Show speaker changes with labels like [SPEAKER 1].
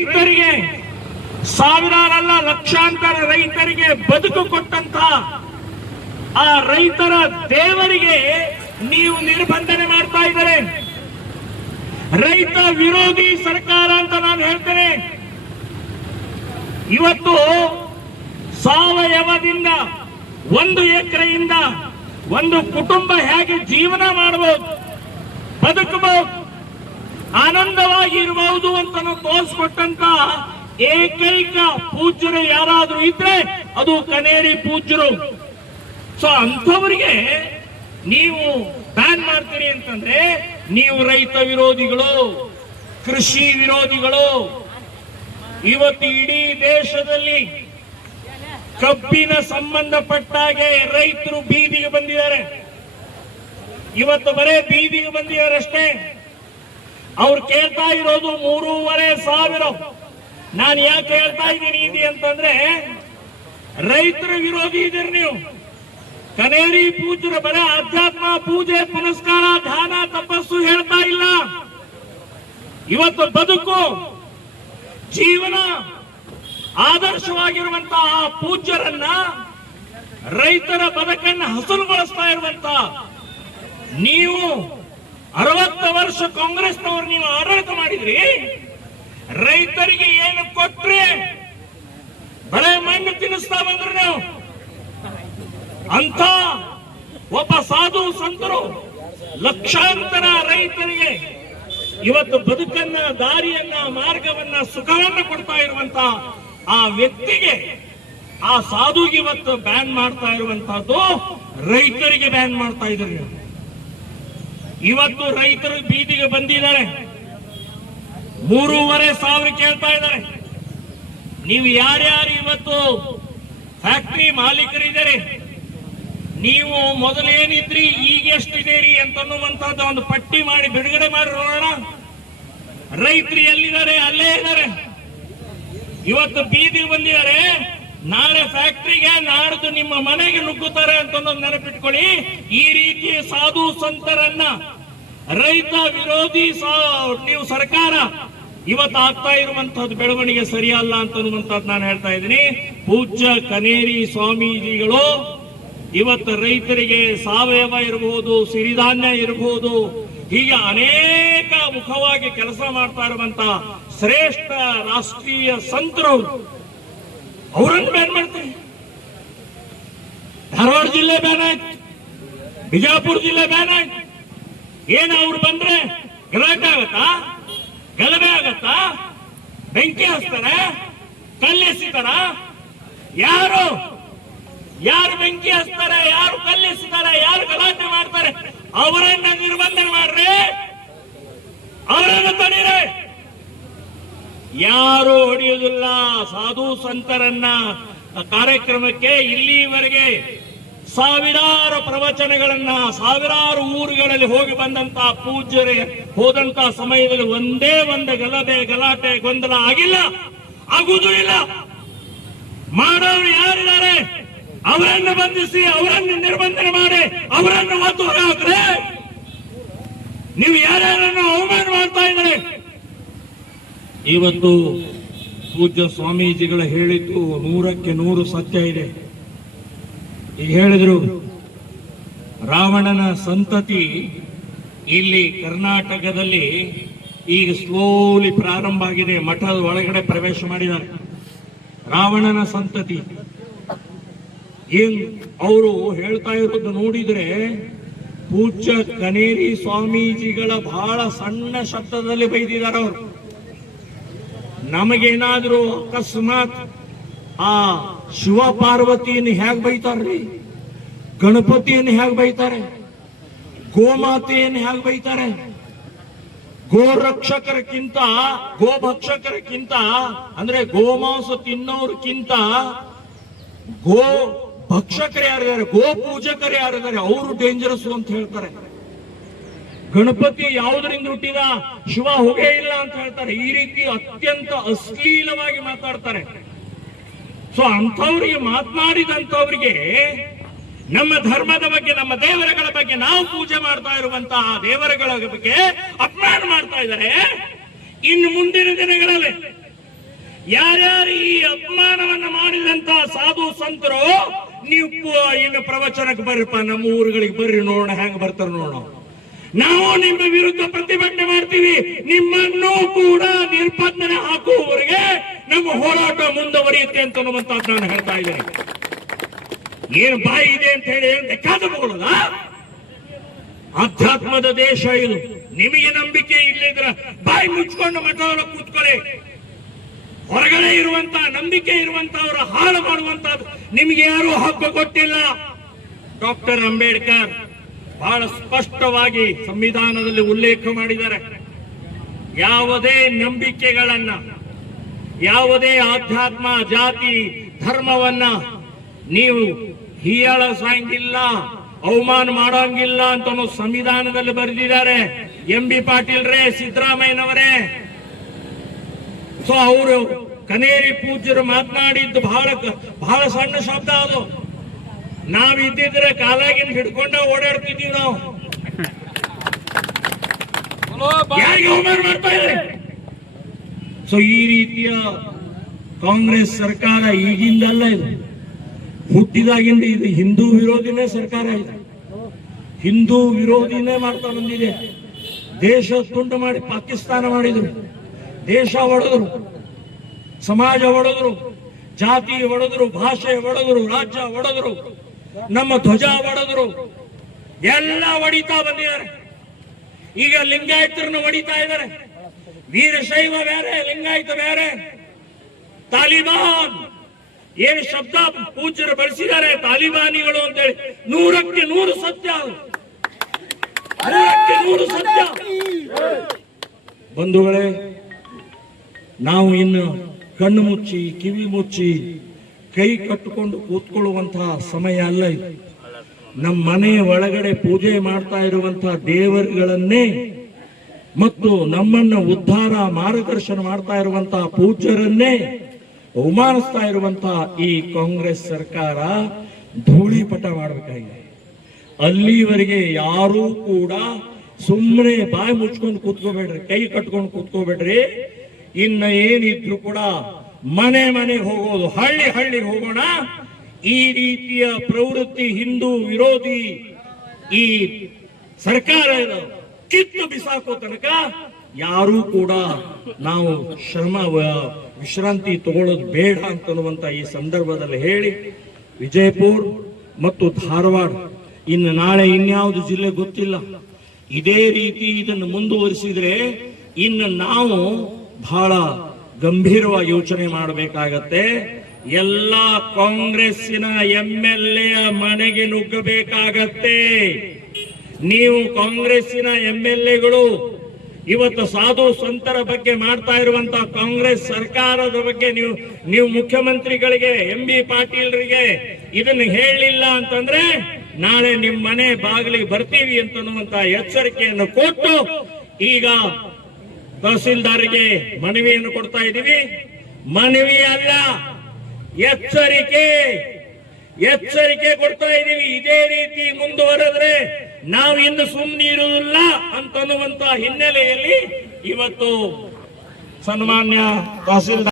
[SPEAKER 1] ರೈತರಿಗೆ ಸಾವಿರಾರಲ್ಲ ಲಕ್ಷಾಂತರ ರೈತರಿಗೆ ಬದುಕು ಕೊಟ್ಟಂತ ಆ ರೈತರ ದೇವರಿಗೆ ನೀವು ನಿರ್ಬಂಧನೆ ಮಾಡ್ತಾ ಇದ್ದಾರೆ. ರೈತ ವಿರೋಧಿ ಸರ್ಕಾರ ಅಂತ ನಾನು ಹೇಳ್ತೇನೆ. ಇವತ್ತು ಸಾವಯವದಿಂದ ಒಂದು ಎಕರೆಯಿಂದ ಒಂದು ಕುಟುಂಬ ಹೇಗೆ ಜೀವನ ಮಾಡಬಹುದು ಬದುಕಬಹುದು ಆನಂದವಾಗಿ ಇರಬಹುದು ಅಂತ ತೋರಿಸ್ಕೊಟ್ಟಂತ ಏಕೈಕ ಪೂಜ್ಯರು ಯಾರಾದ್ರೂ ಇದ್ರೆ ಅದು ಕನೇರಿ ಪೂಜ್ಯರು. ಸೊ ಅಂಥವರಿಗೆ ನೀವು ಬ್ಯಾನ್ ಮಾಡ್ತೀರಿ ಅಂತಂದ್ರೆ ನೀವು ರೈತ ವಿರೋಧಿಗಳು, ಕೃಷಿ ವಿರೋಧಿಗಳು, ಇವತ್ತು ಇಡೀ ದೇಶದಲ್ಲಿ ಕಬ್ಬಿನ ಸಂಬಂಧಪಟ್ಟಾಗೆ ರೈತರು ಬೀದಿಗೆ ಬಂದಿದ್ದಾರೆ. ಇವತ್ತು ಬರೇ ಬೀದಿಗೆ ಬಂದಿದ್ದಾರೆ ಅಷ್ಟೇ ಅವ್ರು ಕೇಳ್ತಾ ಇರೋದು ಮೂರುವರೆ ಸಾವಿರ. ನಾನು ಯಾಕೆ ಹೇಳ್ತಾ ಇದ್ದೀನಿ ಇದು ಅಂತಂದ್ರೆ, ರೈತರ ವಿರೋಧಿ ಇದ್ರಿ ನೀವು. ಕನೇರಿ ಪೂಜರ ಬರ ಅಧ್ಯಾತ್ಮ ಪೂಜೆ ಪುನಸ್ಕಾರ ಧ್ಯಾನ ತಪಸ್ಸು ಹೇಳ್ತಾ ಇಲ್ಲ. ಇವತ್ತು ಬದುಕು, ಜೀವನ ಆದರ್ಶವಾಗಿರುವಂತಹ ಆ ಪೂಜ್ಯರನ್ನ ರೈತರ ಬದುಕನ್ನ ಹಸರುಗೊಳಿಸ್ತಾ ಇರುವಂತ ನೀವು ಅರವತ್ತು ವರ್ಷ ಕಾಂಗ್ರೆಸ್ನವರು ನೀವು ಆಡಳಿತ ಮಾಡಿದ್ರಿ? ರೈತರಿಗೆ ಏನು ಕೊಟ್ರಿ? ಬಳೆ ಮಣ್ಣು ತಿನ್ನಿಸ್ತಾ ಬಂದ್ರು ನೀವು. ಅಂತ ಒಬ್ಬ ಸಾಧು ಸಂತರು ಲಕ್ಷಾಂತರ ರೈತರಿಗೆ ಇವತ್ತು ಬದುಕನ್ನ, ದಾರಿಯನ್ನ, ಮಾರ್ಗವನ್ನ, ಸುಖವನ್ನ ಕೊಡ್ತಾ ಇರುವಂತ ಆ ವ್ಯಕ್ತಿಗೆ, ಆ ಸಾಧುಗೆ ಇವತ್ತು ಬ್ಯಾನ್ ಮಾಡ್ತಾ ಇರುವಂತಹದ್ದು ರೈತರಿಗೆ ಬ್ಯಾನ್ ಮಾಡ್ತಾ ಇದ್ರಿ ನೀವು. ಇವತ್ತು ರೈತರು ಬೀದಿಗೆ ಬಂದಿದ್ದಾರೆ. ಮೂರುವರೆ ಸಾವಿರ ಕೇಳ್ತಾ ಇದ್ದಾರೆ. ನೀವು ಯಾರ್ಯಾರು ಇವತ್ತು ಫ್ಯಾಕ್ಟ್ರಿ ಮಾಲೀಕರಿದ್ದಾರೆ? ನೀವು ಮೊದಲೇನಿದ್ರಿ ಈಗ ಎಷ್ಟಿದ್ದೀರಿ ಅಂತನ್ನುವಂತದ್ದು ಒಂದು ಪಟ್ಟಿ ಮಾಡಿ ಬಿಡುಗಡೆ ಮಾಡಿ ನೋಡೋಣ. ರೈತರು ಎಲ್ಲಿದ್ದಾರೆ? ಅಲ್ಲೇ ಇದ್ದಾರೆ. ಇವತ್ತು ಬೀದಿಗೆ ಬಂದಿದ್ದಾರೆ. ನಾಳೆ ಫ್ಯಾಕ್ಟರಿಗೆ ನಾಡ್ದು ನಿಮ್ಮ ಮನೆಗೆ ನುಗ್ಗುತ್ತಾರೆ ಅಂತ ಒಂದು ನೆನಪಿಟ್ಕೊಳ್ಳಿ. ಈ ರೀತಿಯ ಸಾಧು ಸಂತರನ್ನ ರೈತ ವಿರೋಧಿ ನೀವು ಸರ್ಕಾರ, ಇವತ್ತು ಆಗ್ತಾ ಇರುವಂತಹದ್ದು ಬೆಳವಣಿಗೆ ಸರಿಯಲ್ಲ ಅಂತ ಅನ್ನುವಂಥದ್ದು ನಾನು ಹೇಳ್ತಾ ಇದ್ದೀನಿ. ಪೂಜ್ಯ ಕನೇರಿ ಸ್ವಾಮೀಜಿಗಳು, ಇವತ್ತು ರೈತರಿಗೆ ಸಾವಯವ ಇರಬಹುದು, ಸಿರಿಧಾನ್ಯ ಇರಬಹುದು, ಹೀಗೆ ಅನೇಕ ಮುಖವಾಗಿ ಕೆಲಸ ಮಾಡ್ತಾ ಇರುವಂತಹ ಶ್ರೇಷ್ಠ ರಾಷ್ಟ್ರೀಯ ಸಂತರು. ಅವರನ್ನು ಬ್ಯಾನ್ ಮಾಡ್ತಾರೆ ಧಾರವಾಡ ಜಿಲ್ಲೆ ಬ್ಯಾನ್ ಆಯ್ತು. ಬಿಜಾಪುರ ಜಿಲ್ಲೆ ಬ್ಯಾನ್ ಆಯ್ತು. ಏನು ಅವ್ರು ಬಂದ್ರೆ ಗಲಾಟೆ ಆಗತ್ತಾ? ಗಲಭೆ ಆಗತ್ತಾ? ಬೆಂಕಿ ಹಚ್ತಾರೆ? ಕಲ್ಲೆಸಿತಾರ ಯಾರು? ಯಾರು ಬೆಂಕಿ ಹಚ್ತಾರೆ? ಯಾರು ಕಲ್ಲೆಸಿತಾರ ಯಾರು ಗಲಾಟೆ ಮಾಡ್ತಾರೆ? ಅವರನ್ನ ನಿರ್ಬಂಧನ ಮಾಡ್ರಿ. ಅವರನ್ನು ತಡೀರಿ. ಯಾರು ಹೊಡೆಯುವುದಿಲ್ಲ. ಸಾಧು ಸಂತರನ್ನ ಕಾರ್ಯಕ್ರಮಕ್ಕೆ ಇಲ್ಲಿವರೆಗೆ ಸಾವಿರಾರು ಪ್ರವಚನಗಳನ್ನ, ಸಾವಿರಾರು ಊರುಗಳಲ್ಲಿ ಹೋಗಿ ಬಂದಂತ ಪೂಜ್ಯರೇ, ಹೋದಂತ ಸಮಯದಲ್ಲಿ ಒಂದೇ ಒಂದು ಗಲಭೆ, ಗಲಾಟೆ, ಗೊಂದಲ ಆಗಿಲ್ಲ. ಆಗುವುದೂ ಇಲ್ಲ. ಮಾಡೋರು ಯಾರಿದ್ದಾರೆ? ಅವರನ್ನು ಬಂಧಿಸಿ, ಅವರನ್ನು ನಿರ್ಬಂಧನೆ ಮಾಡಿ, ಅವರನ್ನು ಒತ್ತು ಹೊರಹಾಕ್ರೆ ನೀವು ಯಾರ್ಯಾರನ್ನು ಅವಮಾನ ಮಾಡ್ತಾ ಇದ್ದಾರೆ? ಇವತ್ತು ಪೂಜ್ಯ ಸ್ವಾಮೀಜಿಗಳು ಹೇಳಿದ್ದು ನೂರಕ್ಕೆ ನೂರು ಸತ್ಯ ಇದೆ. ಈಗ ಹೇಳಿದ್ರು, ರಾವಣನ ಸಂತತಿ ಇಲ್ಲಿ ಕರ್ನಾಟಕದಲ್ಲಿ ಈಗ ಸ್ಲೋಲಿ ಪ್ರಾರಂಭ ಆಗಿದೆ. ಮಠದ ಒಳಗಡೆ ಪ್ರವೇಶ ಮಾಡಿದ್ದಾರೆ. ರಾವಣನ ಸಂತತಿ. ಏನ್ ಅವರು ಹೇಳ್ತಾ ಇರೋದು ನೋಡಿದ್ರೆ, ಪೂಜ್ಯ ಕನೇರಿ ಸ್ವಾಮೀಜಿಗಳ ಬಹಳ ಸಣ್ಣ ಶಬ್ದದಲ್ಲಿ ಬೈದಿದ್ದಾರೆ ಅವರು. ನಮಗೇನಾದ್ರೂ ಅಕಸ್ಮಾತ್ ಆ ಶಿವ ಪಾರ್ವತಿಯನ್ನು ಹೇಗ್ ಬೈತಾರ್ರಿ? ಗಣಪತಿಯನ್ನು ಹೇಗ್ ಬೈತಾರೆ? ಗೋಮಾತೆಯನ್ನು ಹೇಗ್ ಬೈತಾರೆ? ಗೋರಕ್ಷಕರಕ್ಕಿಂತ ಗೋಭಕ್ಷಕರಕ್ಕಿಂತ ಅಂದ್ರೆ ಗೋಮಾಂಸ ತಿನ್ನೋರ್ಕಿಂತ ಗೋ ಭಕ್ಷಕರು ಯಾರಿದ್ದಾರೆ? ಗೋ ಪೂಜಕರು ಯಾರಿದ್ದಾರೆ? ಅವರು ಡೇಂಜರಸ್ ಅಂತ ಹೇಳ್ತಾರೆ. ಗಣಪತಿ ಯಾವುದರಿಂದ ಹುಟ್ಟಿದ? ಶಿವ ಹೊಗೆ ಇಲ್ಲ ಅಂತ ಹೇಳ್ತಾರೆ. ಈ ರೀತಿ ಅತ್ಯಂತ ಅಶ್ಲೀಲವಾಗಿ ಮಾತಾಡ್ತಾರೆ. ಸೊ ಅಂಥವ್ರಿಗೆ ಮಾತನಾಡಿದಂಥವ್ರಿಗೆ ನಮ್ಮ ಧರ್ಮದ ಬಗ್ಗೆ, ನಮ್ಮ ದೇವರಗಳ ಬಗ್ಗೆ ನಾವು ಪೂಜೆ ಮಾಡ್ತಾ ಇರುವಂತಹ ದೇವರಗಳ ಬಗ್ಗೆ ಅಪಮಾನ ಮಾಡ್ತಾ ಇದ್ದಾರೆ. ಇನ್ನು ಮುಂದಿನ ದಿನಗಳಲ್ಲಿ ಯಾರ್ಯಾರು ಈ ಅಪಮಾನವನ್ನ ಮಾಡಿದಂತಹ ಸಾಧು ಸಂತರು, ನೀವು ಇನ್ನು ಪ್ರವಚನಕ್ಕೆ ಬರ್ರಿಪ್ಪ. ನಮ್ಮ ಊರುಗಳಿಗೆ ಬರ್ರಿ ನೋಡೋಣ, ಹೆಂಗ್ ಬರ್ತಾರ ನೋಡೋಣ. ನಾವು ನಿಮ್ಮ ವಿರುದ್ಧ ಪ್ರತಿಭಟನೆ ಮಾಡ್ತೀವಿ. ನಿಮ್ಮನ್ನು ಕೂಡ ನಿರ್ಬಂಧನೆ ಹಾಕುವವರಿಗೆ ನಮ್ಮ ಹೋರಾಟ ಮುಂದುವರಿಯುತ್ತೆ ಅಂತ ಅನ್ನುವಂಥದ್ದು ನಾನು ಹೇಳ್ತಾ ಇದ್ದೇನೆ. ಏನು ಬಾಯಿ ಇದೆ ಅಂತ ಹೇಳಿ ಏನ್ ಬೇಕಾದ ಬೋಳದ ಅಧ್ಯಾತ್ಮದ ದೇಶ ಇದು. ನಿಮಗೆ ನಂಬಿಕೆ ಇಲ್ಲದ್ರ ಬಾಯಿ ಮುಚ್ಕೊಂಡು ಮಠವನ್ನು ಕೂತ್ಕೊಳ್ಳಿ. ಹೊರಗಡೆ ಇರುವಂತ ನಂಬಿಕೆ ಇರುವಂತವರ ಹಾಳು ಮಾಡುವಂತ ನಿಮ್ಗೆ ಯಾರು ಹಕ್ಕು ಕೊಟ್ಟಿಲ್ಲ. ಡಾಕ್ಟರ್ ಅಂಬೇಡ್ಕರ್ ಬಹಳ ಸ್ಪಷ್ಟವಾಗಿ ಸಂವಿಧಾನದಲ್ಲಿ ಉಲ್ಲೇಖ ಮಾಡಿದ್ದಾರೆ. ಯಾವುದೇ ನಂಬಿಕೆಗಳನ್ನ, ಯಾವುದೇ ಆಧ್ಯಾತ್ಮ, ಜಾತಿ, ಧರ್ಮವನ್ನ ನೀವು ಹೀಯಾಳಿಸಂಗಿಲ್ಲ, ಅವಮಾನ ಮಾಡೋಂಗಿಲ್ಲ ಅಂತ ಸಂವಿಧಾನದಲ್ಲಿ ಬರೆದಿದ್ದಾರೆ. ಎಂ ಬಿ ಪಾಟೀಲ್ ರೇ, ಸಿದ್ದರಾಮಯ್ಯನವರೇ. ಸೊ ಅವರು ಕನೇರಿ ಪೂಜ್ಯರು ಮಾತನಾಡಿದ್ದು ಬಹಳ ಬಹಳ ಸಣ್ಣ ಶಬ್ದ ಅದು. ನಾವಿದ್ದಿದ್ರೆ ಕಾಲಾಗಿನ್ ಹಿಡ್ಕೊಂಡ ಓಡಾಡ್ತಿದ್ದೀವಿ ನಾವು. ಸೊ ಈ ರೀತಿಯ ಕಾಂಗ್ರೆಸ್ ಸರ್ಕಾರ ಈಗಿಂದಲ್ಲ ಇದು. ಹುಟ್ಟಿದಾಗಿಂದ ಇದು ಹಿಂದೂ ವಿರೋಧಿನೇ ಸರ್ಕಾರ ಇದೆ. ಹಿಂದೂ ವಿರೋಧಿನೇ ಮಾಡ್ತಾ ಬಂದಿದೆ. ದೇಶ ತುಂಡು ಮಾಡಿ ಪಾಕಿಸ್ತಾನ ಮಾಡಿದ್ರು. ದೇಶ ಒಡೆದ್ರು. ಸಮಾಜ ಒಡೆದ್ರು. ಜಾತಿ ಒಡೆದ್ರು. ಭಾಷೆ ಒಡೆದ್ರು. ರಾಜ್ಯ ಒಡೆದ್ರು. ನಮ್ಮ ಧ್ವಜ ಒಡೆದ್ರು. ಎಲ್ಲ ಹೊಡಿತಾ ಬಂದಿದ್ದಾರೆ. ಈಗ ಲಿಂಗಾಯತರನ್ನು ಹೊಡಿತಾ ಇದ್ದಾರೆ. ವೀರಶೈವ ಬೇರೆ, ಲಿಂಗಾಯತ ಬೇರೆ. ತಾಲಿಬಾನ್. ಏನು ಶಬ್ದ ಪೂಜ್ಯರು ಬಳಸಿದ್ದಾರೆ? ತಾಲಿಬಾನಿಗಳು ಅಂತೇಳಿ. ನೂರಕ್ಕೆ ನೂರು ಸತ್ಯ. ನೂರಕ್ಕೆ ನೂರು ಸತ್ಯ. ಬಂಧುಗಳೇ, ನಾವು ಇನ್ನು ಕಣ್ಣು ಮುಚ್ಚಿ, ಕಿವಿ ಮುಚ್ಚಿ ಕೈ ಕಟ್ಟಿಕೊಂಡು ಕೂತ್ಕೊಳ್ಳುವಂತಹ ಸಮಯ ಅಲ್ಲ ಇದು. ನಮ್ಮ ಮನೆಯ ಒಳಗಡೆ ಪೂಜೆ ಮಾಡ್ತಾ ಇರುವಂತಹ ದೇವರುಗಳನ್ನೇ ಮತ್ತು ನಮ್ಮನ್ನ ಉದ್ಧಾರ, ಮಾರ್ಗದರ್ಶನ ಮಾಡ್ತಾ ಇರುವಂತಹ ಪೂಜ್ಯರನ್ನೇ ಅವಮಾನಿಸ್ತಾ ಇರುವಂತಹ ಈ ಕಾಂಗ್ರೆಸ್ ಸರ್ಕಾರ ಧೂಳಿಪಟ ಮಾಡಬೇಕಾಗಿದೆ. ಅಲ್ಲಿವರೆಗೆ ಯಾರೂ ಕೂಡ ಸುಮ್ಮನೆ ಬಾಯಿ ಮುಚ್ಕೊಂಡು ಕೂತ್ಕೋಬೇಡ್ರಿ, ಕೈ ಕಟ್ಕೊಂಡು ಕೂತ್ಕೋಬೇಡ್ರಿ. ಇನ್ನ ಏನಿದ್ರು ಕೂಡ ಮನೆ ಮನೆಗೆ ಹೋಗೋದು, ಹಳ್ಳಿ ಹಳ್ಳಿಗೆ ಹೋಗೋಣ. ಈ ರೀತಿಯ ಪ್ರವೃತ್ತಿ ಹಿಂದೂ ವಿರೋಧಿ ಈ ಸರ್ಕಾರ ಕಿತ್ತು ಬಿಸಾಕೋ ತನಕ ಯಾರೂ ಕೂಡ ನಾವು ಶ್ರಮ ವಿಶ್ರಾಂತಿ ತಗೊಳ್ಳೋದು ಬೇಡ ಅಂತನ್ನುವಂತ ಈ ಸಂದರ್ಭದಲ್ಲಿ ಹೇಳಿ ವಿಜಯಪುರ ಮತ್ತು ಧಾರವಾಡ. ಇನ್ನು ನಾಳೆ ಇನ್ಯಾವುದು ಜಿಲ್ಲೆ ಗೊತ್ತಿಲ್ಲ. ಇದೇ ರೀತಿ ಇದನ್ನು ಮುಂದುವರಿಸಿದ್ರೆ ಇನ್ನು ನಾವು ಬಹಳ ಗಂಭೀರವಾಗಿ ಯೋಚನೆ ಮಾಡಬೇಕಾಗತ್ತೆ. ಎಲ್ಲ ಕಾಂಗ್ರೆಸ್ಸಿನ ಎಂ ಎಲ್ ಎ ಮನೆಗೆ ನುಗ್ಗಬೇಕಾಗತ್ತೆ. ನೀವು ಕಾಂಗ್ರೆಸ್ಸಿನ ಎಂ ಎಲ್ ಎಗಳು ಇವತ್ತು ಸಾಧು ಸಂತರ ಬಗ್ಗೆ ಮಾಡ್ತಾ ಇರುವಂತಹ ಕಾಂಗ್ರೆಸ್ ಸರ್ಕಾರದ ಬಗ್ಗೆ ನೀವು ನೀವು ಮುಖ್ಯಮಂತ್ರಿಗಳಿಗೆ, ಎಂ ಬಿ ಪಾಟೀಲ್ರಿಗೆ ಇದನ್ನು ಹೇಳಿಲ್ಲ ಅಂತಂದ್ರೆ ನಾಳೆ ನಿಮ್ಮ ಮನೆ ಬಾಗಿಲಿಗೆ ಬರ್ತೀವಿ ಅಂತನ್ನುವಂತ ಎಚ್ಚರಿಕೆಯನ್ನು ಕೊಟ್ಟು ಈಗ ತಹಸೀಲ್ದಾರ್ಗೆ ಮನವಿಯನ್ನು ಕೊಡ್ತಾ ಇದ್ದೀವಿ. ಮನವಿ ಅಲ್ಲ, ಎಚ್ಚರಿಕೆ ಎಚ್ಚರಿಕೆ ಕೊಡ್ತಾ ಇದ್ದೀವಿ. ಇದೇ ರೀತಿ ಮುಂದುವರೆದ್ರೆ ನಾವು ಇನ್ನು ಸುಮ್ಮನೆ ಇರುವುದಿಲ್ಲ ಅಂತನ್ನುವಂತ ಹಿನ್ನೆಲೆಯಲ್ಲಿ ಇವತ್ತು ಸನ್ಮಾನ್ಯ ತಹಸೀಲ್ದಾರ್